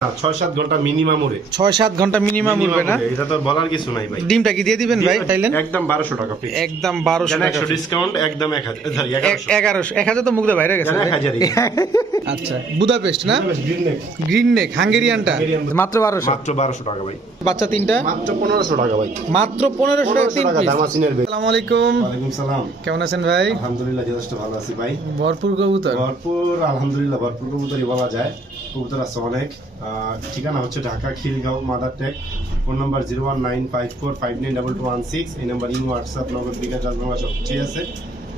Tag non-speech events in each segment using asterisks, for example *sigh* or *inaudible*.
আর ছয় সাত ঘণ্টা মিনিমাম ওরে। ছয় সাত ঘণ্টা মিনিমাম উঠবে না? এটা তো বলার কিছু নাই ভাই। ডিমটা কি দিয়ে দিবেন ভাই চাইলেন একদম বারোশো টাকা পিস একদম বারোশো একশো ডিসকাউন্ট একদম এক হাজার এগারোশো। এগারোশো। এক হাজার তো মুগ্ধ বাইরে গেছে এক ভাই। *laughs* আচ্ছা বুদাপেস্ট না? Green neck, গ্রিন নেক হাঙ্গেরিয়ানটা মাত্র বারোশো। মাত্র বারোশো টাকা ভাই। বাচ্চা তিনটা? মাত্র পনেরোশো টাকা ভাই। মাত্র পনেরোশো টাকা তিন পিস আসসালামু আলাইকুম। ওয়ালাইকুম সালাম। কেমন আছেন ভাই? আলহামদুলিল্লাহ যথেষ্ট ভালো আছি ভাই। ভরপুর কবুতর। ভরপুর আলহামদুলিল্লাহ ভরপুর কবুতরই বলা যায়। কবুতর আছে অনেক। ঠিকানা হচ্ছে Dhaka Khilgaon Madartek. Phone number zero one nine five four five nine double two one six. এই number in WhatsApp Nagad bKash রাজবাংলা সব ঠিক আছে।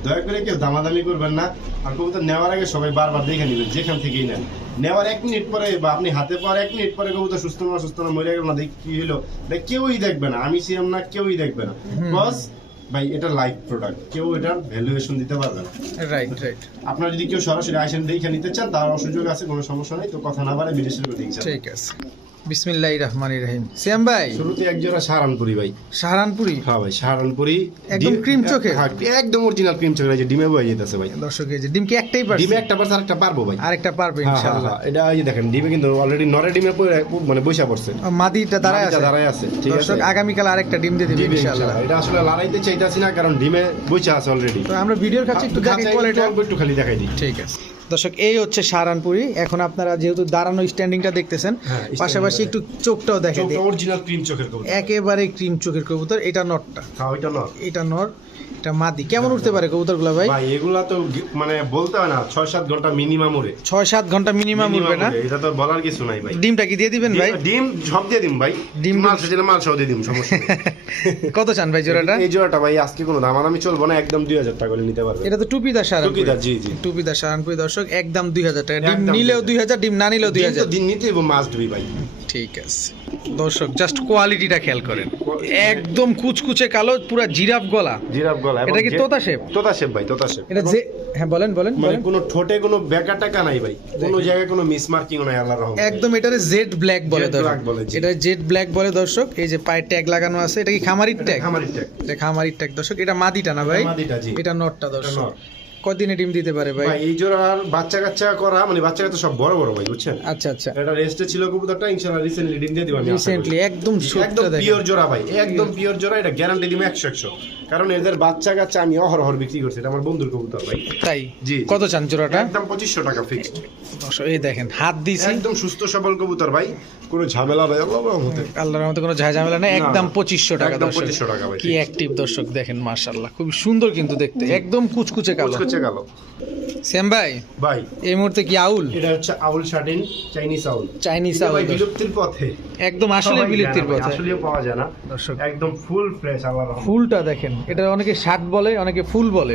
দয়া করে কেউ দামাদামি করবেন না। আর কবুতর নেওয়ার আগে সবাই বারবার দেখে নেবেন যেখান থেকেই নেন। নেওয়ার এক মিনিট পরে বা আপনি হাতে পাওয়ার এক মিনিট পরে কবুতর সুস্থ না সুস্থ না মরে গেল না দেখি কি হলো। দেখ কেউই দেখবে না। আমি সিএম না কেউই দেখবে না। বস ভাই এটা লাইভ প্রোডাক্ট কেউ এটার ভ্যালুয়েশন দিতে পারবে না। রাইট রাইট আপনারা যদি কেউ সরাসরি আইসেন দেখে নিতে চান তার সুযোগ আছে কোনো সমস্যা নেই তো কথা না বাড়ে বিদেশের দিকে ঠিক আছে। বিসমিল্লাহ রহমান রহিম। শ্যাম ভাই? শুরুতে সাহারানপুরি ভাই। সাহারানপুরি? হ্যাঁ ভাই সাহারানপুরি। একদম cream চোখের? হ্যাঁ একদম অরিজিনাল ক্রিম যে ডিমে বয়ে যেতেছে ভাই। দর্শক এই যে ডিম কি একটাই পারছে? ডিমে একটা পারছে আরেকটা পারব ভাই। আরেকটা পারবে হ্যাঁ, হ্যাঁ, ইনশাআল্লাহ। এটা এই দেখেন ডিমে কিন্তু অলরেডি নরে ডিমে মানে বৈশা পড়ছে। মাদিটা দাঁড়ায় আছে। দাঁড়ায় আছে ঠিক আছে। দর্শক আগামীকাল আরেকটা ডিম দিয়ে দিবে দিবে ইনশাআল্লাহ। ইনশাআল্লাহ। এটা আসলে লড়াইতে চাইতাছি না কারণ ডিমে বৈশা আছে অলরেডি তো আমরা ভিডিওর কাছে একটু দেখাই কোয়ালিটি একটু খালি দেখাই দিই। ঠিক আছে। দর্শক এই হচ্ছে সারানপুরি এখন আপনারা যেহেতু দাঁড়ানো স্ট্যান্ডিংটা দেখতেছেন হ্যাঁ, পাশাপাশি একটু চোখটাও দেখেন। অরিজিনাল ক্রিম চোখের কবুতর। একেবারে ক্রিম চোখের কবুতর এটা নটটা। হ্যাঁ ওইটা নর এটা নর এটা মাদি। কেমন উঠতে পারে কবুতরগুলো ভাই? ভাই এগুলা তো মানে বলতে হয় না ছয় সাত ঘণ্টা মিনিমাম ওরে ছয় সাত ঘণ্টা মিনিমাম উঠবে না? এটা তো বলার কিছু নাই ভাই। ডিমটা কি দিয়ে দিবেন ভাই? ডিম- ডিম সব দিয়ে দিম ভাই। ডিম- ডিম মাল সেটা মাল সহ দিয়ে দিম সমস্যা *laughs* কত চান ভাই জোড়াটা? এই জোড়াটা ভাই আজকে কোনো দাম আমি চলবো না একদম দুই হাজার টাকা করে নিতে পারবে। এটা তো টুপিদার সাহারানপুরি টুকিদার জি জি। টুপিদার সাহারানপুরি দর্শক একদম দুই হাজার টাকা। ডিম নিলেও 2000 দুই হাজার ডিম না নিলেও দুই ডিম হাজার। তো দিন নিতে মাস্ট বি ভাই। ঠিক আছে। দর্শক জাস্ট কোয়ালিটিটা খেয়াল করেন। একদম কুচকুচে কালো পুরা জিরাফ গলা। জিরাফ গলা এটা কি তোতা শেপ তোতা শেপ ভাই তোতা শেপ এটা যে হ্যাঁ বলেন বলেন মানে কোনো ঠোঁটে কোনো বেকা টাকা নাই ভাই। কোনো জায়গায় কোনো মিস মার্কিং নাই আল্লাহর রহমতে। একদম এটারে জেড ব্ল্যাক বলে দর্শক। এটা জেড ব্ল্যাক বলে দর্শক। এই যে পায়ে ট্যাগ লাগানো আছে এটা কি খামারির ট্যাগ খামারি ট্যাগ এটা খামারির ট্যাগ দর্শক। এটা মাদিটা না ভাই? এটা মাদিটা, জি। এটা নটটা দর্শক। কদিনে ডিম দিতে পারে ভাই? এই জোড়ার বাচ্চা কাচ্চা করা মানে বাচ্চা কাচ্চা সব বড় বড় ভাই বুঝছেন? আচ্ছা আচ্ছা। এটা রেস্টে ছিল কবুতরটা ইনশাআল্লাহ রিসেন্টলি ডিম দিয়ে দিব আমি রিসেন্টলি একদম একদম পিওর জোড়া ভাই একদম পিওর জোড়া এটা গ্যারান্টি দিবে একশো একশো। কারণ এদের বাচ্চা কাচ্চা আমি অহরহর বিক্রি করছি এটা আমার বন্ধুর কবুতর ভাই। তাই? জি। কত চান জোড়াটা? একদম পঁচিশশো টাকা ফিক্সড এই দেখেন হাত দিছি। একদম সুস্থ সবল কবুতর ভাই কোনো ঝামেলা নাই আল্লাহর রহমতে। আল্লাহর রহমতে কোনো ঝামেলা নেই একদম না। পঁচিশশো টাকা একদম দর্শক। 2500 টাকা ভাই, কি অ্যাক্টিভ দর্শক দেখেন মার্শাল্লাহ খুব সুন্দর কিন্তু দেখতে একদম কুচকুচে কালো। কুচকুচে গেল। শ্যাম ভাই? ভাই। এই মুহূর্তে কি আউল? এটা হচ্ছে আউল শাটিন চাইনিজ আউল। চাইনিজ আউল বিলুপ্তির পথে। একদম আসলে বিলুপ্তির পথে। আসলেও পাওয়া যায় না। দর্শক। একদম ফুল ফ্রেশ রহমতে ফুলটা দেখেন এটা অনেকে শার্ট বলে অনেকে ফুল বলে।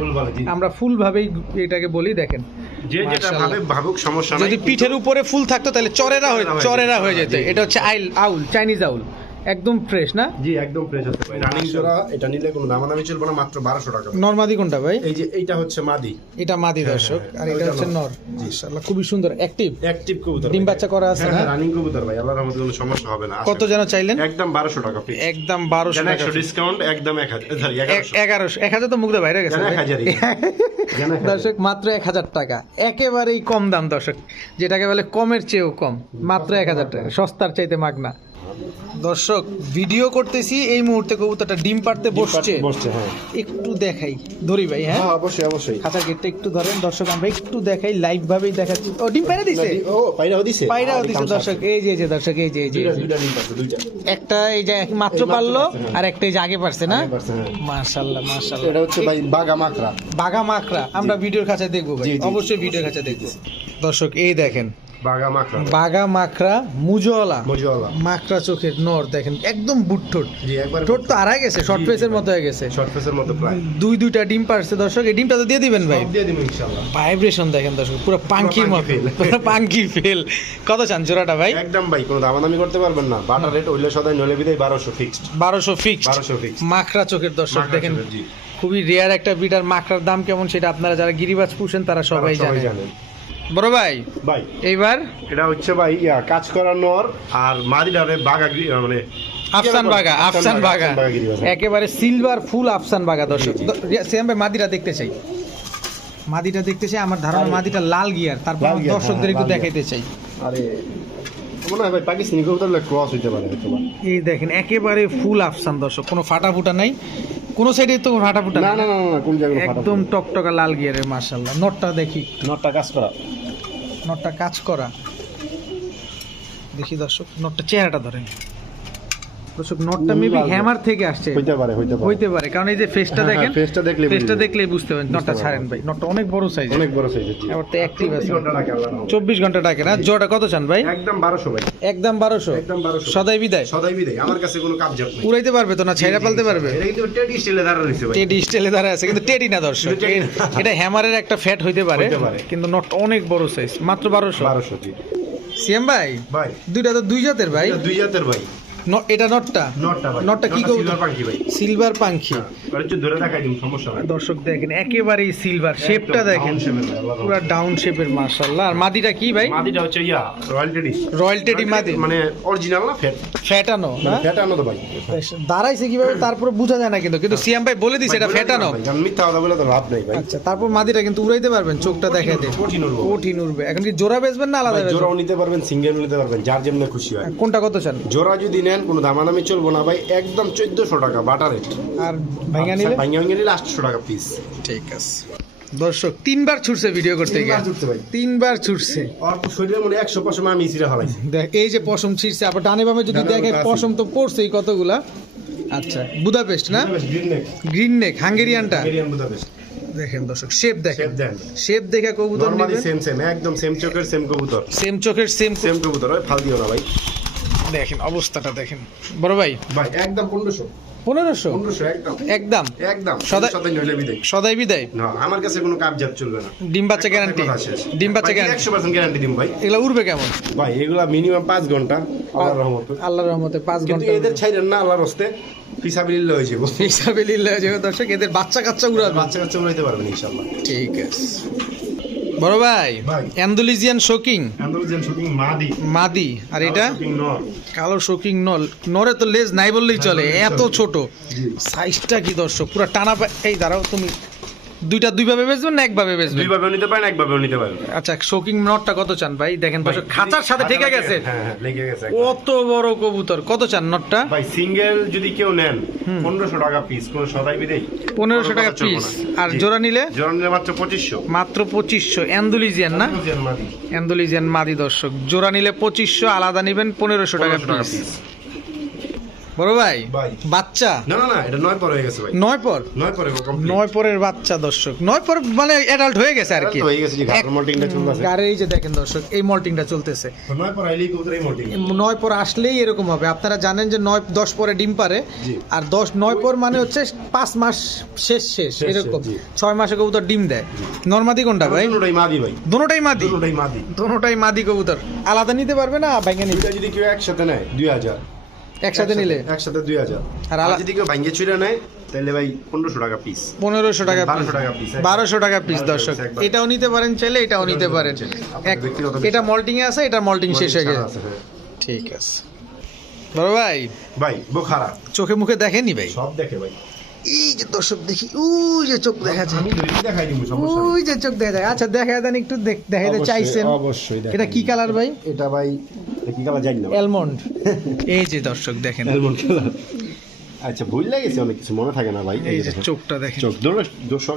আমরা ফুল ভাবেই এটাকে বলি দেখেন। যে যেটা ভাবে ভাবুক সমস্যা যদি পিঠের উপরে ফুল থাকতো তাহলে চরেরা হয়ে চরেরা হয়ে যেত। এটা হচ্ছে আইল আউল চাইনিজ আউল। একদম ফ্রেশ না? জি একদম ফ্রেশ আছে ভাই। রানিং জোড়া এটা নিলে কোনো দামাদামি চলবে না মাত্র বারোশো টাকা। নর্মাদি কোনটা ভাই? এই যে এইটা হচ্ছে মাদি। এটা মাদি দর্শক হ্যাঁ, আর এটা হচ্ছে নর। মাশাআল্লাহ খুবই সুন্দর। অ্যাক্টিভ অ্যাক্টিভ কবুতর ডিম বাচ্চা করা আছে হ্যাঁ, না? হ্যাঁ, রানিং কবুতর ভাই। আল্লাহর রহমতে কোনো সমস্যা হবে না কত। যেন চাইলেন? একদম বারোশো টাকা ফিক্স একদম বারোশো টাকা একশো ডিসকাউন্ট একদম এক হাজার sorry, এগারোশো। এগারোশো। এক হাজার তো মুগ্ধ বাইরে গেছে জানা ভাই। এক হাজারই। জানা এক হাজার। দর্শক মাত্র এক হাজার টাকা। একেবারেই কম দাম দর্শক। যেটাকে বলে কমের চেয়েও কম মাত্র এক হাজার টাকা। সস্তার চাইতে মাগনা দর্শক ভিডিও করতেছি এই মুহূর্তে কবুতরটা ডিম পাড়তে বসছে। বসছে হ্যাঁ। একটু দেখাই। ধরি ভাই হ্যাঁ? হ্যাঁ অবশ্যই অবশ্যই। গেটটা একটু ধরেন। দর্শক আমরা একটু দেখাই লাইভ ভাবেই দেখাচ্ছি। ও ডিম দিছে? ও পায়রাও দিছে? পায়রাও দিছে দর্শক। এই যে এই যে দর্শক এই যে এই যে একটা এই যে মাত্র মাত্র পারল হ্যাঁ। আর একটা এই যে আগে পারছে না? হ্যাঁ। মাশাল্লাহ মাশাল্লাহ এটা হচ্ছে ভাই বাগা মাকড়া। বাঘা মাকড়া। আমরা ভিডিওর কাছে দেখব ভাই। অবশ্যই ভিডিওর কাছে দেখব। দর্শক এই দেখেন বাগা মাকড়া। মাকড়া মুজওয়ালা। মাকড়া চোখের নর দেখেন একদম বুটঠোট জি একবার ঠোঁট তো আড়াই গেছে শর্ট ফেসের মতো হয়ে গেছে। শর্ট ফেসের মতো প্রায়। দুই দুইটা ডিম পারছে দর্শক এই ডিমটা তো দিয়ে দিবেন ভাই। দিয়ে ইনশাআল্লাহ। ভাইব্রেশন দেখেন দর্শক পুরো পাঙ্কির পাঙ্কি মতো পুরো পাঙ্কি ফেল কত চান জোড়াটা ভাই? একদম ভাই কোনো দামাদামি করতে পারবেন না। রেট হইলে সদাই নলে বিদায় বারোশো ফিক্সড বারোশো ফিক্স 1200 fixed। মাকড়া চোখের দর্শক দেখেন খুবই রেয়ার একটা বিটার মাকড়ার দাম কেমন সেটা আপনারা যারা গিরিবাজ পুষেন তারা সবাই জানে জানেন। বড় ভাই ভাই। এইবার? এটা হচ্ছে ভাই ইয়া কাজ করা নর আর মাদিটা বাগা মানে আফসান বাগা আফসান বাগা। একেবারে সিলভার ফুল আফসান বাগা দর্শক। সেম ভাই মাদিটা দেখতে চাই। মাদিটা দেখতে চাই আমার ধারণা মাদিটা লাল গিয়ার। তারপর দর্শকদের হ্যাঁ, একটু দেখাইতে চাই। আরে। মনে হয় ভাই পাকিস্তানি কবুতর ক্রস হইতে পারে হয়তো এই দেখেন একেবারে ফুল আফসান দর্শক কোনো ফাটা ফুটা নাই। কোনো সাইডে তো ফাটা ফুটা না না না না, না কোন জায়গায় একদম টকটকা লাল গিয়ারের মার্শাল্লাহ নটটা দেখি নটটা কাজ করা। নটটা কাজ করা। দেখি দর্শক নটটা চেহারাটা ধরেন। দর্শক নটটা মেবি হ্যামার থেকে আসছে। হইতে পারে হইতে পারে। হইতে পারে কারণ এই যে ফেসটা হ্যাঁ, দেখেন হ্যাঁ, ফেসটা দেখলে ফেসটা। দেখলেই বুঝতে পারেন নটটা ছাড়েন ভাই। নটটা অনেক বড় সাইজ অনেক বড় সাইজের জি এবার তো অ্যাক্টিভ আছে ঘণ্টা রাখে আল্লাহর রহমতে। চব্বিশ ঘণ্টা ডাকে। না জোড়া কত চান ভাই? একদম বারোশো ভাই। একদম বারোশো? একদম বারোশো। সদাই বিদায়? সদাই বিদায়। আমার কাছে কোনো কাবজাত নেই। উড়াইতে পারবে তো না? ছেড়ে পালতে পারবে? এটা কিন্তু টেডি স্টিলে দাঁড়া রয়েছে ভাই। টেডি দাঁড়া আছে কিন্তু টেডি না দর্শক। এটা হ্যামারের একটা ফ্যাট হইতে পারে কিন্তু নট অনেক বড় সাইজ মাত্র বারোশো। বারোশো জি। সিএম ভাই ভাই। দুইটা তো দুই জাতের ভাই। দুই জাতের ভাই। এটা নটটা নটটা নটটা কি? সিলভার পাখি ভাই। সিলভার পাখি। হ্যাঁ, একটু ধরে দেখাই দিন সমস্যা নাই। দর্শক দেখেন একেবারেই সিলভার শেপটা দেখেন। পুরো ডাউন শেপের মার্শাল্লাহ আর মাদিটা কি ভাই? মাদিটা হচ্ছে ইয়া রয়্যাল টেডি রয়্যাল টেডি মাদি। মানে অরিজিনাল না ফ্যাট ফ্যাটানো না? ফ্যাট আনো তো ভাই। দাঁড়াইছে কীভাবে তারপর বোঝা যায় না কিন্তু। কিন্তু সিএম ভাই বলে দিছে এটা ফ্যাটানো ভাই, মিথ্যা কথা বলে তো লাভ নেই ভাই। আচ্ছা তারপর মাদিটা কিন্তু উড়াইতে পারবেন চোখটা দেখা দিয়ে কঠিন উড়বো। এখন কি জোড়া বেচবেন না আলাদা জোড়াও নিতে পারবেন সিঙ্গেল নিতে পারবেন যার যেমন খুশি হয়। কোনটা কত চান? জোড়া যদি নেন কোনো দামাদামি চলবো না ভাই একদম চোদ্দশো টাকা বাটার রেট আর ভাঙা নিলে? ভাঙ্গা ভাঙ্গা নিলে আটশো টাকা পিস ঠিক আছে। দর্শক তিনবার ছুটছে ভিডিও করতে গিয়ে। তিনবার ছুটছে অল্প শরীরের মধ্যে একশো পাঁচশো আমি সিরা ফেলাইছি। দেখ এই যে পশম ছিঁড়ছে আবার ডানে বামে যদি দেখে পশম তো পড়ছেই কতগুলা? আচ্ছা বুদাপেস্ট না? গ্রিন নেক গ্রিন নেক হাঙ্গেরিয়ানটা হাঙ্গেরিয়ান বুদাপেস্ট। দেখেন দর্শক শেপ দেখেন। শেপ দেখে কবুতর নরমালি নেবেন? সেম সেম একদম সেম চোখের সেম কবুতর। সেম চোখের সেম সেম কবুতর। ওই ফাল দিও না ভাই। দেখেন অবস্থাটা দেখেন। বড় ভাই? ভাই একদম পনেরোশো। পনেরোশো? পনেরোশো একদম। একদম? একদম। সদাই- বিদায়। সদাই বিদায়? না আমার কাছে কোনো কাবজাত চলবে না। ডিম বাচ্চা গ্যারান্টি ডিম বাচ্চা গ্যারান্টি একশো পার্সেন্ট গ্যারান্টি দিম ভাই। এগুলো উড়বে কেমন? ভাই এগুলা মিনিমাম পাঁচ ঘণ্টা আল্লাহর রহমতে। আল্লাহর রহমতে পাঁচ কিন্তু ঘণ্টা এদের ছাইরেন না আল্লাহর হস্তে ফিসাবিল্লা হয়েছে হিসাবে লিল্লাহ যে দর্শক এদের বাচ্চা কাচ্চা উড়াবে। বাচ্চা কাচ্চা উড়াইতে পারবেন ইনশাল্লাহ ঠিক আছে। বড় ভাই। অ্যান্ডোলিজিয়ান শোকিং অ্যান্ডালুজিয়ান মাদি। মাদি আর এটা? কালো শোকিং নল নরে তো লেজ নাই বললেই চলে এত ছোট। সাইজটা কি দর্শক? পুরো টানা এই দাঁড়াও তুমি দুইটা দুইভাবে বেচবেন না একভাবে বেচবেন? দুইভাবেও নিতে পারেন একভাবেও নিতে পারেন। আচ্ছা শোকিং নটটা কত চান ভাই? দেখেন খাঁচার সাথে ঠেকে গেছে। হ্যাঁ হ্যাঁ গেছে কত বড় কবুতর। কত চান নটটা? ভাই সিঙ্গেল যদি কেউ নেন পনেরোশো টাকা পিস কোন সদাই বিদেই। পনেরোশো টাকা পিস আর জোড়া নিলে? জোড়া নিলে মাত্র পঁচিশশো। মাত্র পঁচিশশো। অ্যান্ডোলিজিয়ান না? মাদি। অ্যান্ডোলিজিয়ান মাদি দর্শক। জোড়া নিলে পঁচিশশো আলাদা নিবেন পনেরোশো টাকা পিস বড় ভাই। বাচ্চা? না না না এটা নয় পর হয়ে গেছে ভাই। নয় পর? নয় পরে নয় পরের বাচ্চা দর্শক। নয় পর মানে অ্যাডাল্ট হয়ে গেছে আর কি। হয়ে গেছে যে মল্টিংটা চলতেছে। গাড়ি এই যে দেখেন দর্শক এই মল্টিংটা চলতেছে। নয় পর আইলেই কবুতর এই মল্টিং নয় পর আসলেই এরকম হবে। আপনারা জানেন যে নয় দশ পরে ডিম পারে। আর দশ নয় পর মানে হচ্ছে পাঁচ মাস শেষ শেষ এরকম। ছয় মাসে কবুতর ডিম দেয়। নর্মাদি কোনটা ভাই? দুটোটাই মাদি ভাই। দুটোটাই মাদি? দুটোটাই মাদি। দুটোটাই মাদি কবুতর। আলাদা নিতে পারবে না? নিবে যদি কেউ একসাথে নেয় দুই হাজার। একসাথে নিলে? একসাথে দুই হাজার। আর যদি কেউ ভাঙ্গে চুরে নেয় তাহলে ভাই পনেরোশো টাকা পিস পনেরোশো টাকা বারোশো টাকা পিস বারোশো টাকা পিস দর্শক। এটাও নিতে পারেন চাইলে এটাও নিতে পারেন। এটা মল্টিং আছে এটা মল্টিং শেষ হয়ে গেছে। হ্যাঁ। ঠিক আছে। বড় ভাই? ভাই বোখারা চোখে মুখে দেখেনি ভাই? সব দেখে ভাই। এই যে দর্শক দেখি ওই যে চোখ দেখা যায়। ওই যে চোখ দেখা যায়। আচ্ছা দেখা দেন একটু দেখ- দেখাইতে চাইছেন। অবশ্যই এটা কি কালার ভাই? এটা ভাই কি কালার জানি না। অ্যালমন্ড *laughs* এই যে দর্শক দেখেন। অ্যালমন্ড কালার আচ্ছা ভুল লাগেছে অনেক কিছু মনে থাকে না ভাই। এই যে চোখটা দেখেন। চোখ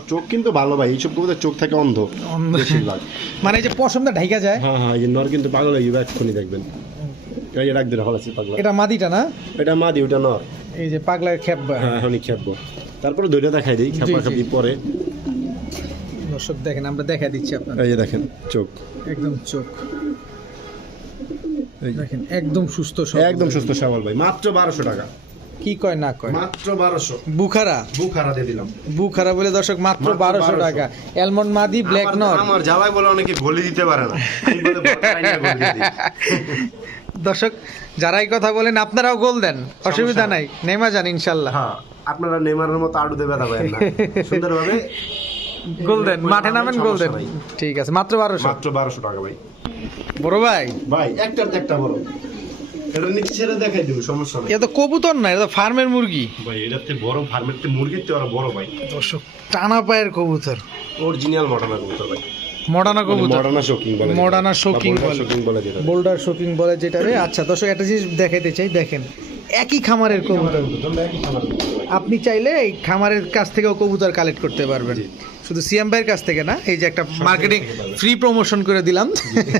চোখ কিন্তু ভালো ভাই এইসব চোখ থাকে অন্ধ। বেশিরভাগ। *laughs* মানে এই যে পশমটা ঢাইকা যায়। হ্যাঁ হ্যাঁ এই যে নর কিন্তু পাগল হয়ে যাবে এক্ষুনি দেখবেন। এই যে আছে পাগলা। এটা মাদিটা না? এটা মাদি ওটা নর। এই যে পাগলার খেপ হ্যাঁ তারপরে ধৈর্য দেখাই দিই খেপা পরে। দর্শক দেখেন আমরা দেখা দিচ্ছি আপনার এই যে দেখেন চোখ। একদম চোখ। দেখেন একদম সুস্থ একদম সুস্থ সবল ভাই মাত্র বারোশো টাকা। কি কয় না কয়? মাত্র বারোশো। বুখারা? বুখারা দিয়ে দিলাম। বুখারা বলে দর্শক মাত্র বারোশো টাকা। অ্যালমন্ড মাদি ব্ল্যাক নর আমার জ্বালায় বলে অনেকে গলি দিতে পারে না। দর্শক যারাই কথা বলেন আপনারাও গোল দেন। অসুবিধা নাই। নেমা যান ইনশাল্লাহ। হ্যাঁ আপনারা নেমারের মতো আড়ু দেবে না সুন্দরভাবে গোল দেন মাঠে নামেন গোল দেন। ঠিক আছে মাত্র বারোশো। মাত্র বারোশো টাকা ভাই। বড় ভাই? ভাই একটার একটা বড় এটা নিচে ছেড়ে দেখাই দেবো সমস্যা নেই। এ কবুতর না এটা ফার্মের মুরগি। ভাই এটাতে বড় ফার্মের তে মুরগির তো আরও বড় ভাই। দর্শক টানা পায়ের কবুতর। অরিজিনাল মটনের কবুতর ভাই। মডানা কবুতর। মডার্না শোকিং বলে মডার্না শোকিং বলে। যেটা। বোল্ডার শোকিং বলে যেটা রে। আচ্ছা দর্শক একটা জিনিস দেখাইতে চাই দেখেন একই খামারের কবুতর। আপনি চাইলে এই খামারের কাছ থেকেও কবুতর কালেক্ট করতে পারবেন। শুধু সিএম ভাইয়ের কাছ থেকে না এই যে একটা মার্কেটিং ফ্রি প্রমোশন করে দিলাম।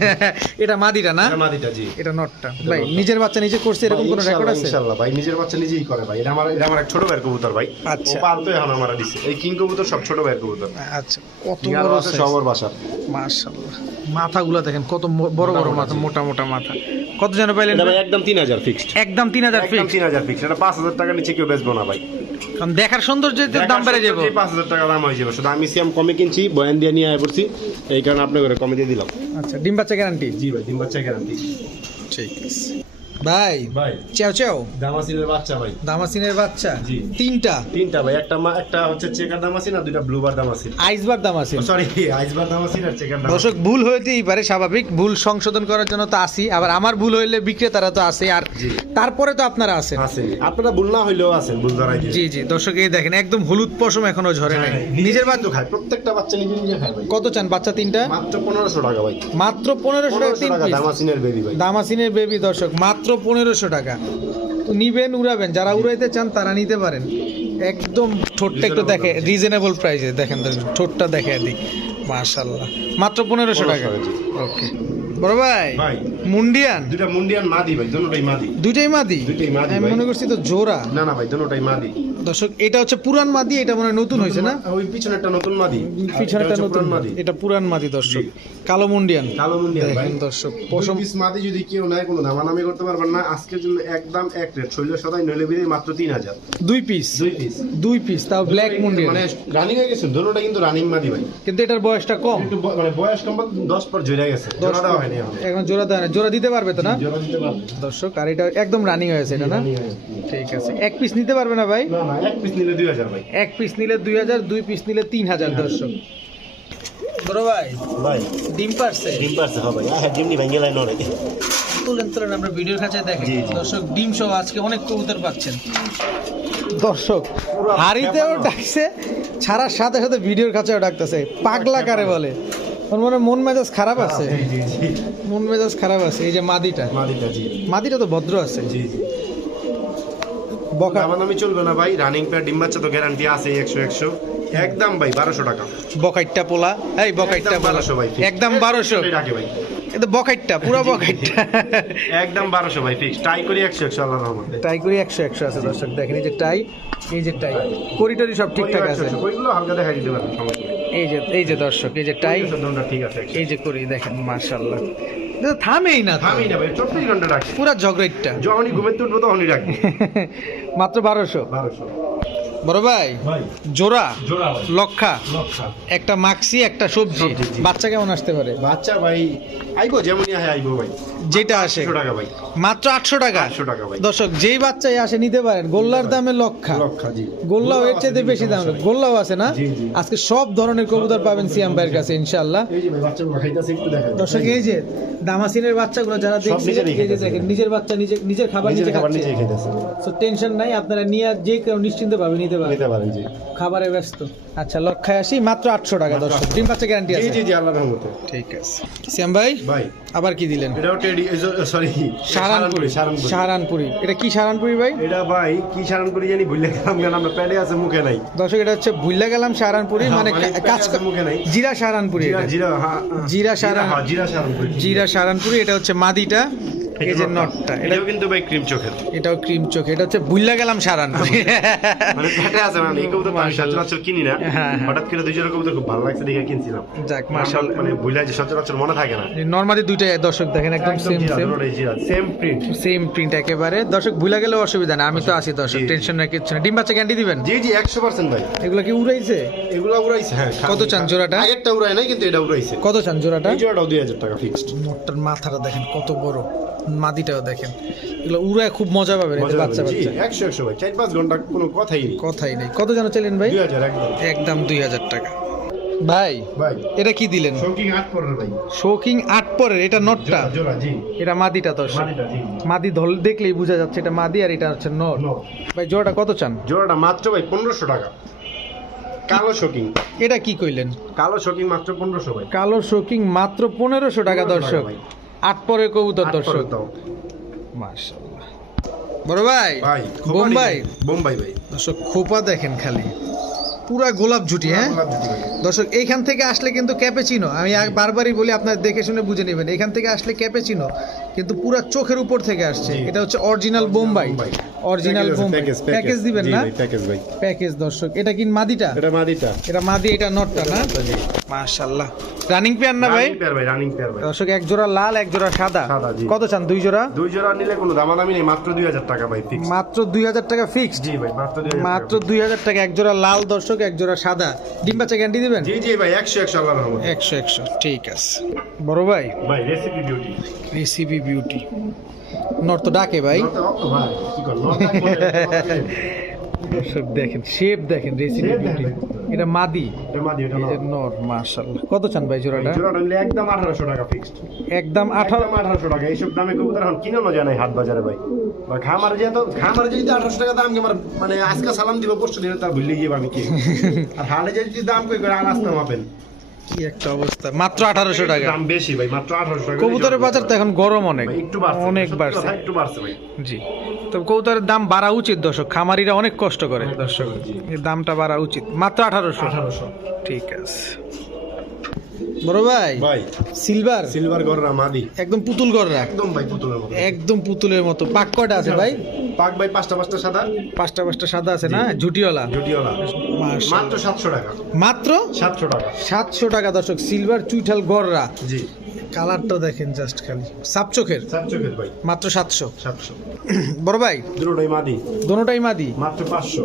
*laughs* এটা মাদিটা না? এটা মাদিটা জি। এটা নটটা ভাই নিজের বাচ্চা নিজে করছে এরকম কোনো রেকর্ড আছে? ইনশাআল্লাহ ভাই নিজের বাচ্চা নিজেই করে ভাই। এটা আমার এটা আমার এক ছোট ভাইয়ের কবুতর ভাই। আচ্ছা। ও পালতো এখন আমার দিছে। এই কিং কবুতর সব ছোট ভাইয়ের কবুতর। আচ্ছা কত বড়। সবার বাসা। মাশাআল্লাহ। মাথাগুলো দেখেন কত বড় বড় মাথা মোটা মোটা মাথা। কত যেন পাইলেন ভাই একদম তিন হাজার ফিক্সড একদম তিন হাজার একদম তিন হাজার ফিক্সড এটা পাঁচ হাজার টাকা নিচে কেউ বেচবো না ভাই। দেখার সৌন্দর্যের দাম বেড়ে যাবে। পাঁচ হাজার টাকা দাম হয়ে যাবে শুধু আমি সিয়াম কমে কিনছি বয়ান দিয়ে নিয়ে আয় পড়ছি এই কারণে আপনার করে কমে দিয়ে দিলাম। আচ্ছা ডিম বাচ্চা গ্যারান্টি জি ভাই ডিম বাচ্চা গ্যারান্টি ঠিক আছে। ভাই ভাই। চেও চেও দামাসিনের বাচ্চা ভাই। দামাসিনের বাচ্চা? জি। তিনটা? তিনটা ভাই। একটা মা- একটা হচ্ছে চেকার দামাসিন আর দুইটা ব্লুবার দামাসিন। আইসবার দামাসিন। সরি আইসবার দামাসিন আর চেকার দামাসিন। দর্শক ভুল হইতেই পারে স্বাভাবিক। ভুল সংশোধন করার জন্য তো আসি আবার আমার ভুল হইলে বিক্রেতারা তো আসে। আর তারপরে তো আপনারা আছেন আছেন আপনারা ভুল না হইলেও আছেন ভুল ধরাই জি জি। দর্শক এই দেখেন একদম হলুদ পশম এখনও ঝরে নাই। নিজের বাচ্চা খায় প্রত্যেকটা বাচ্চা নিজে নিজে খায় ভাই। কত চান? বাচ্চা তিনটা? মাত্র পনেরোশো টাকা ভাই। মাত্র পনেরোশো টাকা তিন পিস দামাসিনের বেবি ভাই। দামাসিনের বেবি দর্শক মাত্র পনেরোশো টাকা। তো নিবেন উড়াবেন যারা উড়াইতে চান তারা নিতে পারেন। একদম ঠোঁটটা একটু দেখে রিজনেবল প্রাইসে দেখেন ঠোঁটটা দেখে দিই মাশাল্লাহ মাত্র পনেরোশো টাকা। 1500 জি। ওকে বড় ভাই ভাই। মুন্ডিয়ান? দুটা মুন্ডিয়ান মাদি ভাই দুটোটাই মাদি। দুটাই মাদি? দুইটাই মাদি আমি। মনে করছি তো জোড়া। না না ভাই দুটোটাই মাদি। দর্শক এটা হচ্ছে পুরান মাদি এটা মনে নতুন হয়েছে না? ওই পিছনে একটা নতুন মাদি। পিছনে একটা নতুন মাদি। এটা পুরান মাদি দর্শক। কালো মুন্ডিয়ান। কালো মুন্ডিয়ান দেখেন দর্শক পশম পিস মাদি যদি কেউ নাই কোনো দামানামি করতে পারবেন না। আজকের জন্য একদম এক রেট শৈল সদাই নইলে বিদে মাত্র তিন হাজার। দুই পিস। দুই পিস। দুই পিস তাও ব্ল্যাক মুন্ডিয়ান। মানে রানিং হয়ে গেছে দুটোটা কিন্তু রানিং মাদি ভাই। কিন্তু এটার বয়সটা কম। একটু মানে বয়স কম বলতে দশ পর জড়ে গেছে। জোড়া দেওয়া হয়নি এখন। জোড়া না জোড়া দিতে পারবে তো না? জোড়া দিতে পারবে। দর্শক আর এটা একদম রানিং হয়েছে এটা না। ঠিক আছে। এক পিস নিতে পারবে না ভাই? না। না এক পিস নিলে দুই হাজার ভাই। এক পিস নিলে দুই হাজার দুই পিস নিলে তিন হাজার দর্শক। বড় ভাই ভাই। ডিম পারছে? ডিম পারছে হবে হ্যাঁ ডিমনি ভেঙে লাই নড়ে তুলেন তুলেন আমরা ভিডিওর কাছে। দর্শক ডিম সহ আজকে অনেক কবুতর পাচ্ছেন। দর্শক হাড়িতেও ডাকছে ছাড়ার সাথে সাথে ভিডিওর কাছেও ডাকতেছে। পাগলা কারে বলে। ওর মনে হয় মন মেজাজ খারাপ আছে। জি জি জি। মন মেজাজ খারাপ আছে এই যে মাদিটা। মাদিটা জি। মাদিটা তো ভদ্র আছে। জি জি। বকা দামানামি চলবে না ভাই রানিং পেয়ার ডিম বাচ্চা তো গ্যারান্টি আছে একশো একশো। একদম ভাই বারোশো টাকা। বকাইটটা পোলা। এই বকাইটটা 1200 ভাই একদম বারোশো। রাখে ভাই। এটা বকাইটটা পুরো বকাইটটা। একদম বারোশো ভাই ফিক্স ট্রাই করি একশো একশো আল্লাহ রহমতে। টাই করি একশো একশো আছে দর্শক দেখেন এই যে টাই এই যে টাই করিডরি সব ঠিকঠাক আছে। ওইগুলো হালকা দেখা দিতে সমস্যা এই যে এই যে দর্শক এই যে টাই ঠিক আছে এই যে করি দেখেন মার্শাল্লাহ থামেই না তো। থামি না ভাই চব্বিশ ঘণ্টা রাখি পুরা ঝগড়াইটটা। যখনই ঘুমের তুলবো তখনই রাখব। *laughs* মাত্র বারোশো। বারোশো। বড় ভাই জোড়া জোড়া লক্ষা। একটা মাক্সি একটা সবজি। বাচ্চা কেমন আসতে পারে? বাচ্চা ভাই আইবো যেমনই আহে আইবো ভাই। যেটা আসে। টাকা ভাই। মাত্র আটশো টাকা? আটশো টাকা ভাই। দর্শক যেই বাচ্চাই আসে নিতে পারেন। গোল্লার দামে লক্ষা। গোল্লাও এর চাইতে বেশি দাম গোল্লাও আছে। না। আজকে সব ধরনের কবুতর পাবেন সিয়াম ভাইয়ের কাছে ইনশাল্লাহ দর্শক এই যে দামাসিনের বাচ্চাগুলো যারা দেখছেন যে নিজের বাচ্চা নিজে নিজের খাবার নিজের নিজে খাবার খাচ্ছে। নিজে খাইতেছে টেনশন নাই আপনারা নিয়ে যে কেউ নিশ্চিন্তে ভাবে নিতে পারেন। নিতে পারেন জি। খাবারে ব্যস্ত। আচ্ছা লক্ষায় আসি মাত্র আটশো টাকা দর্শক। ডিম বাচ্চা গ্যারান্টি আছে। জি জি আল্লাহ রহমতে। ঠিক আছে। সিয়াম ভাই ভাই। আবার কি দিলেন? এটাও টেডি সরি সাহারানপুরি। সাহারানপুরি সাহারানপুরি। এটা কি সাহারানপুরি ভাই? এটা ভাই কি সারানপুরি জানি ভুলে গেলাম কেন আমরা প্যাডে আছে মুখে নাই। দর্শক এটা হচ্ছে ভুল্লা গেলাম সাহারানপুরি হ্যাঁ, মানে মানে কাজ মুখে নাই। জিরা সাহারানপুরি জিরা। জিরা হ্যাঁ, হ্যাঁ। জিরা সারান- হ্যাঁ, জিরা সারানপুরি জিরা সাহারানপুরি এটা হচ্ছে মাদিটা। এই যে নটটা এটাও কিন্তু ভাই ক্রিম চোখের। এটাও ক্রিম চোখ এটা হচ্ছে গেলাম মানে আছে মানে এই কবুতর আমি সচরাচর কিনি না। হ্যাঁ, হ্যাঁ। হঠাৎ করে দুই জোড়া কবুতর খুব ভালো লাগছে দেখে কিনছিলাম। যাক মার্শাল মানে ভুলে যে সচরাচর মনে থাকে না। নর্মালি দুইটাই দর্শক দেখেন একদম same same same print same print একেবারে। দর্শক ভুলা গেলেও অসুবিধা না আমি তো আছি দর্শক। টেনশন না কিচ্ছু না। ডিম বাচ্চা ক্যান্ডি দিবেন? জি ভাই। এগুলো কি উড়াইছে? এগুলো উড়াইছে হ্যাঁ কত চান জোড়াটা? আগেরটা উড়াই নাই কিন্তু এটা উড়াইছে। কত চান জোড়াটা? জোড়াটাও দুই হাজার টাকা ফিক্সড মোটটার মাথাটা দেখেন কত বড়। মাদিটাও দেখেন। এগুলো উড়ায় খুব মজা পাবেন বাচ্চা বাচ্চা। একশো একশো ভাই। চার পাঁচ ঘণ্টা কোনো কথাই নেই। কথাই নেই। কত যেন চাইলেন ভাই? দুই হাজার একদম। একদম দুই হাজার টাকা। ভাই ভাই। এটা কি দিলেন? শৌকিং আট পরের ভাই। শোকিং আট পরের এটা নটটা? এটা মাদিটা তো মাদি ধল দেখলেই বোঝা যাচ্ছে এটা মাদি আর এটা হচ্ছে নট। ভাই জোড়াটা কত চান? জোড়াটা মাত্র ভাই পনেরোশো টাকা। কালো শোকিং এটা কি কইলেন? কালো শোকিং মাত্র পনেরোশো ভাই। কালো শোকিং মাত্র পনেরোশো টাকা দর্শক। ভাই। আট পরে কবুতর দর্শক। মাশাআল্লাহ। বড় ভাই ভাই বোম্বাই? বোম্বাই ভাই। দর্শক খোপা দেখেন খালি। পুরা গোলাপ ঝুটি হ্যাঁ। দর্শক এইখান থেকে আসলে কিন্তু ক্যাপেচিনো। আমি আগ- বারবারই বলি আপনার দেখে শুনে বুঝে নেবেন। এখান থেকে আসলে ক্যাপেচিনো। কিন্তু পুরা চোখের উপর থেকে আসছে। এটা হচ্ছে original Bombay. Original Bombay package, দিবেন না? প্যাকেজ ভাই। প্যাকেজ দর্শক। এটা কি মাদিটা? এটা মাদিটা। এটা মাদি এটা নটটা না? মাশাআল্লাহ। রানিং পেয়ার না ভাই? রানিং পেয়ার ভাই রানিং পেয়ার ভাই। দর্শক এক জোড়া লাল এক জোড়া সাদা। কত চান দুই জোড়া? দুই জোড়া নিলে কোনো দামাদামি নেই মাত্র দুই হাজার টাকা ভাই ফিক্স মাত্র দুই হাজার টাকা ফিক্সড জি ভাই মাত্র দুই মাত্র দুই হাজার টাকা এক জোড়া লাল দর্শক এক জোড়া সাদা। ডিম বাচ্চা গ্যান্ডি দিবেন? জি জি ভাই একশো একশো আল্লাহ রহমত। একশো একশো ঠিক আছে। বড় ভাই? ভাই রেসিপি বিউটি রেসিপি বিউটি নর তো ডাকে ভাই। দর্শক দেখেন শেপ দেখেন রেসিপি বিউটি এটা মাদি। যে নর। মাশাআল্লাহ। কত চান ভাই জোড়াটা? জোড়াটা একদম আঠারোশো টাকা ফিক্সড একদম আঠারো আঠারো আঠারোশো টাকা। এইসব দামে কবুতর এখন কিনানো যায় না হাট বাজারে ভাই। বা খামারে যেত খামারে যদি আঠারোশো টাকা দাম আমার মানে আজকে সালাম দিব পরশু দিনে তার ভুলে গিয়ে আমি কি *laughs* আর হাটে যদি দাম কই করে আর আসতে মাপেন। কি একটা অবস্থা? মাত্র আঠারোশো টাকা। দাম বেশি ভাই মাত্র টাকা। কবুতরের বাজার তো এখন গরম অনেক। একটু বাড়ছে অনেক সত্যি বাড়ছে। একটু বাড়ছে ভাই। জি। তবে কবুতরের দাম বাড়া উচিত দর্শক। খামারিরা অনেক কষ্ট করে দর্শক। এর দামটা বাড়া উচিত। মাত্র আঠারোশো। ঠিক আছে। বড় ভাই। ভাই। সিলভার? সিলভার গররা মাদি একদম পুতুল গড় একদম ভাই পুতুলের মতো। একদম পুতুলের মতো। পাক কয়টা আছে ভাই? পাক ভাই পাঁচটা পাঁচটা সাদা? পাঁচটা পাঁচটা সাদা আছে না? জুটিওয়ালা জুটিওয়ালা মাত্র সাতশো টাকা। মাত্র? সাতশো টাকা। সাতশো টাকা দর্শক সিলভার চুইঠাল গড়রা জি। কালারটা দেখেন জাস্ট খালি। সাপচোখের চোখের? ভাই। মাত্র সাতশো। সাতশো। বড় ভাই? দুটোটাই মাদি। দুটোটাই মাদি? মাত্র পাঁচশো।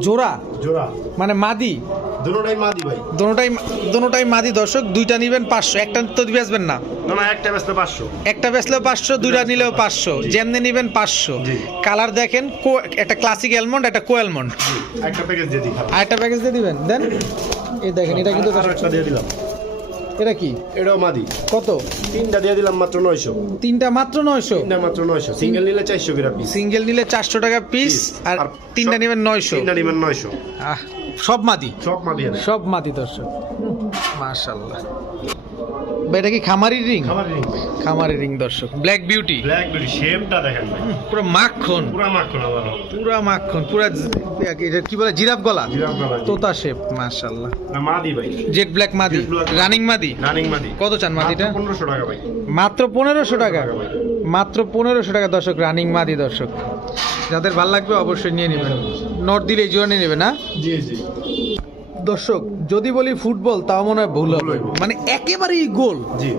জোড়া? জোড়া। মানে মাদি? দুটোটাই মাদি ভাই। দোনোটাই দোনোটাই মাদি দর্শক দুইটা নিবেন পাঁচশো একটা তো বেচবেন না। না না একটা বেচলে পাঁচশো। একটা বেচলেও পাঁচশো দুইটা নিলেও পাঁচশো। যেমনি নিবেন পাঁচশো। কালার দেখেন কো- একটা ক্লাসিক অ্যালমন্ড একটা কো অ্যালমন্ড একটা প্যাকেজ দিয়ে দিই। আরেকটা প্যাকেজ দিয়ে দিবেন। দেন। এই দেখেন এটা কিন্তু একটা দিয়ে দিলাম। এটা কি? এটাও মাদি। কত? তিনটা দিয়ে দিলাম মাত্র নয়শো। তিনটা মাত্র নয়শো? তিনটা মাত্র নয়শো। সিঙ্গেল নিলে চারশো পিস সিঙ্গেল নিলে চারশো টাকা পিস আর তিনটা নিবেন নেবেন নয়শো। তিনটা নিবেন নয়শো। আহ। সব মাদি? সব মাদি সব মাদি দর্শক। মাশাল্লাহ এটা কি খামারি রিং? খামারি রিং। দর্শক। ব্ল্যাক বিউটি ব্ল্যাক বিউটি শেপটা দেখেন পুরো মাখন। পুরা মাখন আবার। পুরা মাখন পুরা এটা কি বলে? জিরাফ গলা? জিরাফ গলা। তোতা শেপ মাশাল্লাহ মাদি ভাই। জেড ব্ল্যাক মাদি। রানিং মাদি। রানিং মাদি? কত চান মাদিটা? পনেরোশো টাকা ভাই। মাত্র পনেরোশো টাকা। টাকা মাত্র পনেরোশো টাকা দর্শক রানিং মাদি দর্শক। যাদের ভালো লাগবে অবশ্যই নিয়ে নেবেন। নট দিলে এই জন্য নিয়ে নেবে না? জি জি। দর্শক যদি বলি ফুটবল তাও মনে হয় ভুল হবে। মানে একেবারেই গোল। জি।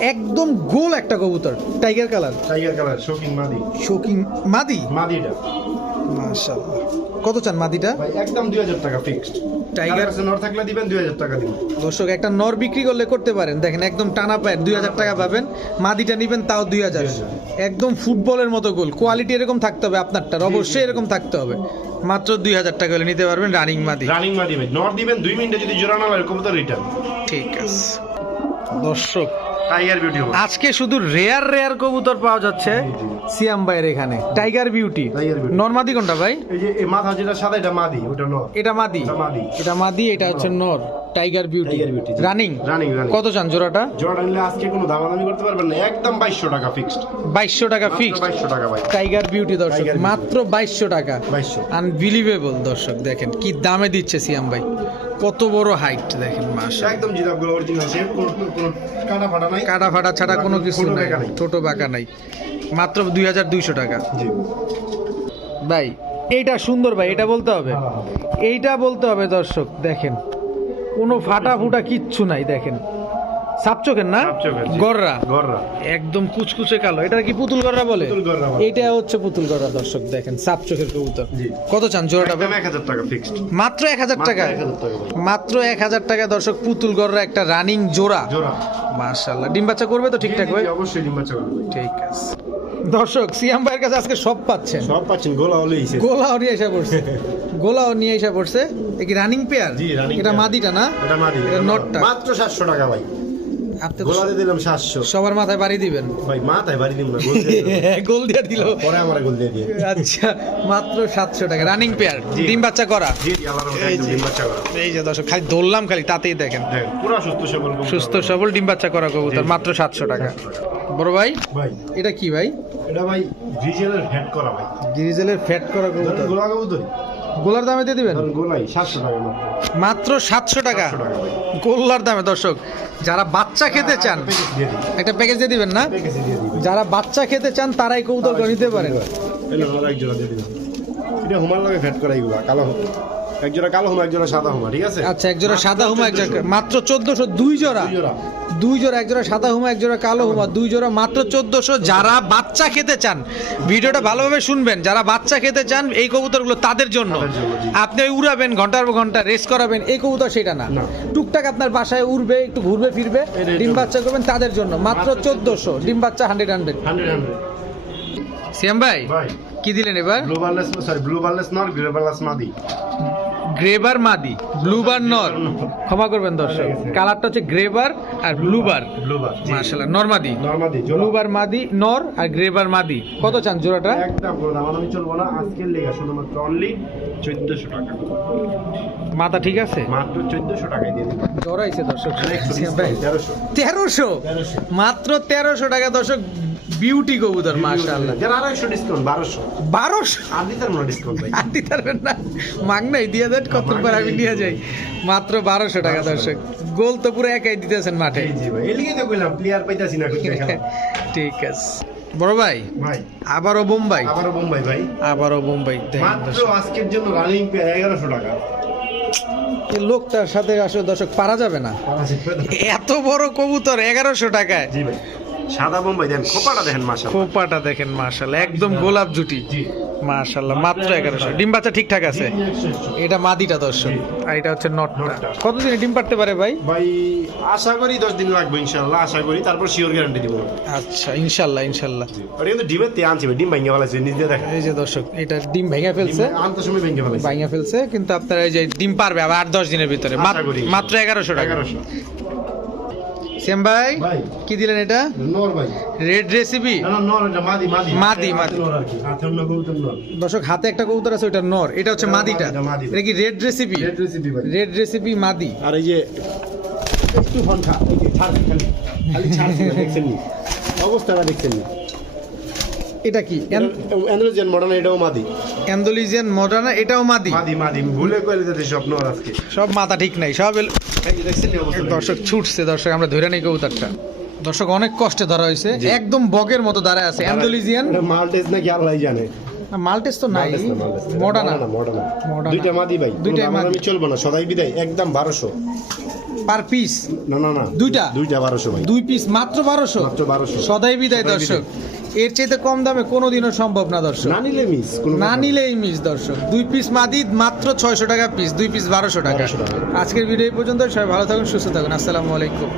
একদম গোল একটা কবুতর tiger colour. Tiger colour shocking মাদি। শোকিং মাদি? মাদিটা। মাশাআল্লাহ। কত চান মাদিটা? ভাই একদম দুই হাজার টাকা ফিক্সড টাইগার নর থাকলে দিবেন দুই হাজার টাকা দিবেন। দর্শক একটা নর বিক্রি করলে করতে পারেন। দেখেন একদম টানা পায় দুই হাজার টাকা পাবেন। মাদিটা নিবেন তাও দুই হাজার। 2000 একদম ফুটবলের মতো গোল। কোয়ালিটি এরকম থাকতে হবে আপনারটার। অবশ্যই এরকম থাকতে হবে। মাত্র দুই হাজার টাকা হলে নিতে পারবেন রানিং মাদি রানিং মাদি ভাই নর দিবেন দুই মিনিটে যদি জোড়া না লাগে কবুতর রিটার্ন ঠিক আছে। দর্শক টাইগার বিউটি হবে আজকে শুধু রেয়ার রেয়ার কবুতর পাওয়া যাচ্ছে। সিয়াম ভাইয়ের এখানে। Tiger beauty beauty। কোনটা ভাই? এই যে মাথা যেটা সাদা এটা মাদি ওটা নর। এটা মাদি। এটা মাদি। এটা হচ্ছে নর। টাইগার বিউটি রানিং রানিং কত চান জোড়াটা? জোড়া নিলে আজকে কোনো দামাদামি করতে পারবেন না। একদম বাইশশো টাকা ফিক্সড বাইশশো টাকা ফিক্স বাইশশো টাকা ভাই। টাইগার বিউটি দর্শক মাত্র বাইশশো টাকা। বাইশশো। আনবিলিভেবল দর্শক দেখেন কি দামে দিচ্ছে সিয়াম ভাই। কত বড় হাইট দেখেন মাস একদম জিরাফগুলো অরিজিনাল শেপ কোনো কাটা ফাটা নাই। কাটা ফাটা ছাড়া কোনো কিছু ছোট নাই বাঁকা নাই। ছোট বাঁকা নাই। মাত্র দুই হাজার দুইশো টাকা। জি। ভাই এইটা সুন্দর ভাই এটা বলতে হবে। হ্যাঁ, এইটা বলতে হবে দর্শক দেখেন। কোনো ফাটা ফুটা কিচ্ছু নাই দেখেন। সাপচোখের না? গররা। গররা। একদম কুচকুচে কালো। এটা কি পুতুল গররা বলে। এইটা হচ্ছে পুতুল গররা দর্শক দেখেন কবুতর। কত চান জোড়াটা এক হাজার টাকা ফিক্সড মাত্র এক হাজার টাকা? মাত্র এক হাজার টাকা দর্শক পুতুল গররা একটা রানিং জোড়া। জোড়া। মাশাল্লাহ ডিম বাচ্চা করবে তো ঠিকঠাক ভাই? অবশ্যই ডিম বাচ্চা করবে। ঠিক আছে। দর্শক সিয়াম ভাইয়ের কাছে আজকে সব পাচ্ছেন। সব পাচ্ছেন গোলা হলেই সে গোলাও নিয়ে এসে পড়ছে। গোলাও নিয়ে এসে পড়ছে। এ কি রানিং পেয়ার এটা মাদিটা না? এটা মাদি এটা নটটা। মাত্র সাতশো টাকা ভাই। আপনি তো গোলা দিলাম সাতশো। সবার মাথায় বাড়ি দিবেন। ভাই মাথায় বাড়ি দিব না গোল দিয়ে *laughs* দিল। পরে আমার গোল দিয়ে দিয়ে। আচ্ছা মাত্র সাতশো টাকা। রানিং পেয়ার ডিম বাচ্চা করা। জি জি আল্লাহর রহমতে একদম ডিম বাচ্চা করা। এই যে দর্শক খালি দৌড়লাম খালি তাতেই দেখেন। পুরো সুস্থ সবল সুস্থ সবল ডিম বাচ্চা করা কবুতর মাত্র সাতশো টাকা। বড় ভাই ভাই। এটা কি ভাই? এটা ভাই ডিজেলের ফ্যাট করা ভাই। ডিজেলের ফ্যাট করা কবুতর। গোলা কবুতর গোলার দামে দিয়ে দিবেন? গোলাই সাতশো টাকা মাত্র। সাতশো টাকা। গোল্লার দামে দর্শক যারা বাচ্চা খেতে চান দিয়ে দিই একটা প্যাকেজ দিয়ে দিবেন না? যারা বাচ্চা খেতে চান তারাই কবুতর নিতে পারেন। এটা হুমার লাগে ফ্যাট করা এগুলা কালো এক জোড়া কালো হুমা এক জোড়া সাদা হুমা ঠিক আছে? আচ্ছা এক জোড়া সাদা হুমা এক জোড়া মাত্র চোদ্দশো দুই জোড়া। দুই জোড়া। এক জোড়া সাদা হুমা এক জোড়া কালো হুমা দুই জোড়া মাত্র চোদ্দশো। যারা বাচ্চা খেতে চান ভিডিওটা ভালোভাবে শুনবেন। যারা বাচ্চা খেতে চান এই কবুতরগুলো তাদের জন্য। আপনি উড়াবেন ঘণ্টার পর ঘণ্টা রেস্ট করাবেন এই কবুতর সেটা না। টুকটাক আপনার বাসায় উড়বে একটু ঘুরবে ফিরবে ডিম বাচ্চা করবেন তাদের জন্য। মাত্র মাত্র চোদ্দশো ডিম বাচ্চা hundred hundred hundred hundred Siam ভাই ভাই। কি দিলেন এবার? Blue barless sorry blue barless নর গ্রে বার্লেস মাদি। গ্রেবার মাদি ব্লুবার নর। ক্ষমা করবেন দর্শক কালারটা হচ্ছে গ্রেবার আর ব্লুবার। ব্লু বার মার্শাল্লাহ নরমাদি নর্মাদি ব্লুবার মাদি নর আর গ্রেবার মাদি। কত চান জোড়াটা? একদম কোনো দাম আমি চলবো না আজকের লেগে শুধুমাত্র অনলি চোদ্দশো টাকা। মাথা ঠিক আছে? মাত্র চোদ্দশো টাকায় দিয়ে দিলাম। জড়াইছে দর্শক। তেরোশো। তেরোশো? তেরোশো। মাত্র তেরোশো টাকা দর্শক বিউটি কবুতর যারা ডিসকাউন্ট আর মনে ডিসকাউন্ট ভাই। আর দিতে না মাগনাই দিয়ে দেন কত পর আমি নিয়ে যাই। মাত্র বারোশো টাকা দর্শক। গোল তো পুরো একাই দিতেছেন মাঠে। জি ভাই এলিগে তো কইলাম প্লেয়ার পাইতাছি না *laughs* ঠিক আছে। বড় ভাই ভাই। আবারও বোম্বাই। আবারও বোম্বাই ভাই। আবারও বোম্বাই মাত্র আজকের জন্য রানিং পেয়ার টাকা। এই লোকটার সাথে আসলে দর্শক পারা যাবে না। এত বড় কবুতর এগারোশো টাকায়। জি ভাই। সাদা বোম্বাই দেন খোপাটা দেখেন মাসা খোপাটা দেখেন মার্শাল্লাহ একদম গোলাপ জুটি। জি মার্শাল্লাহ মাত্র এগারোশো। ডিম বাচ্চা ঠিকঠাক আছে? এটা মাদিটা দর্শক। আর এটা হচ্ছে নটটা। কতদিনে ডিম পারতে পারে ভাই? ভাই আশা করি দশ দিন লাগবে ইনশাল্লাহ আশা করি। তারপর শিওর গ্যারান্টি দিব। আচ্ছা ইনশাল্লাহ ইনশাল্লাহ আর কিন্তু ডিমের তে আনছি ডিম ভাঙ্গে ফেলাইছে নিজে দেখেন। এই যে দর্শক এটা ডিম ভেঙে ফেলছে। আনতে সময় ভেঙে ফেলাইছে ভাঙে ফেলছে কিন্তু আপনারা এই যে ডিম পারবে আবার আট দশ দিনের ভিতরে। মাত্র এগারোশো টাকা। সেম ভাই কি দিলেন এটা নর রেড রেসিপি না না নর এটা মাদি মাদি দর্শক হাতে একটা কবুতর আছে ওটা নর এটা হচ্ছে মাদিটা এটা কি রেড রেসিপি রেড রেসিপি ভাই রেড রেসিপি মাদি আর এই যে একটু ঘণ্টা অবস্থাটা দেখছেন এটা কি অ্যান্ড্রোজেন মডার্ন এটাও মাদি অ্যান্ডোলিজিয়ান মডার্না এটাও মাদি। মাদি মাদি ভুলে কইলে দিতে স্বপ্ন আর আজকে। সব মাথা ঠিক নাই সব দর্শক ছুটছে দর্শক আমরা ধরে নেই কবুতরটা। দর্শক অনেক কষ্টে ধরা হয়েছে একদম বগের মতো দাঁড়ায় আছে। অ্যান্ডোলিজিয়ান? মাল্টেজ নাকি আল্লাহ জানে? তো নাই। না, মাল্টেজ না। মডার্না। Modena Modena. দুইটা মাদি ভাই দুইটাই দুইটা মাদি। আমি চলবো না সদাই বিদায় একদম বারোশো। Per piece? না না না। দুইটা? দুইটা বারোশো ভাই। দুই পিস মাত্র বারোশো? মাত্র বারোশো। সদাই বিদায় দর্শক। এর চাইতে কম দামে কোনোদিনও সম্ভব না দর্শক। না নিলে মিস না নিলেই মিস দর্শক। দুই পিস মাদি মাত্র ছয়শো টাকা পিস দুই পিস বারোশো টাকা। 1200 টাকা। আজকের ভিডিও এই পর্যন্ত সবাই ভালো থাকুন সুস্থ থাকুন। আসসালামু আলাইকুম।